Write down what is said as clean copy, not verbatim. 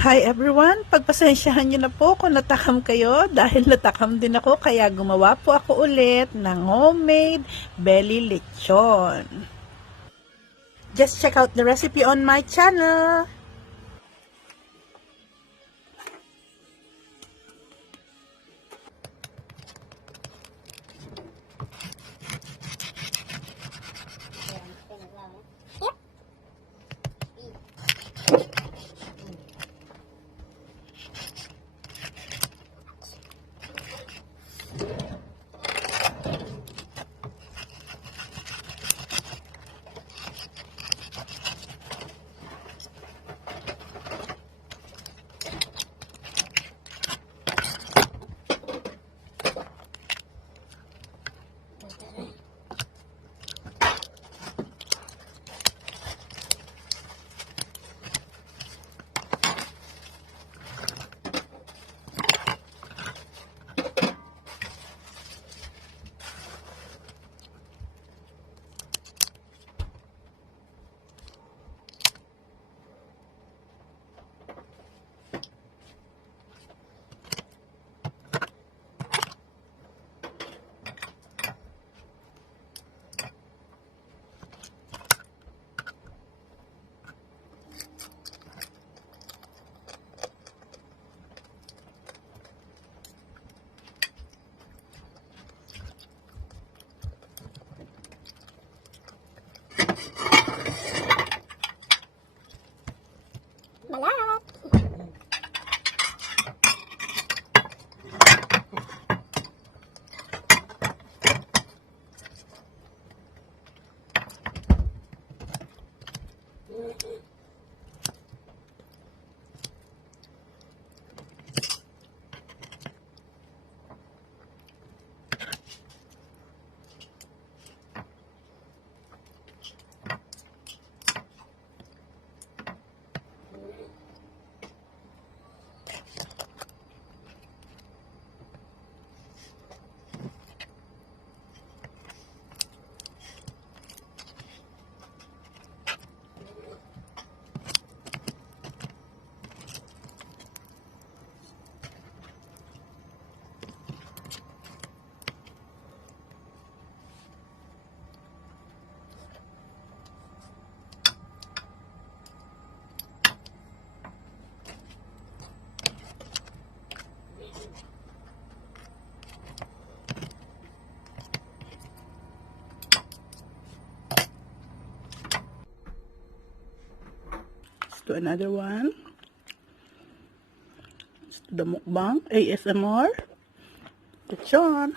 Hi everyone! Pagpasensyahan niyo na po kung natakam kayo dahil natakam din ako kaya gumawa po ako ulit ng homemade belly lechon. Just check out the recipe on my channel. Malat. Let's do another one. Let's do the mukbang ASMR. Lechon.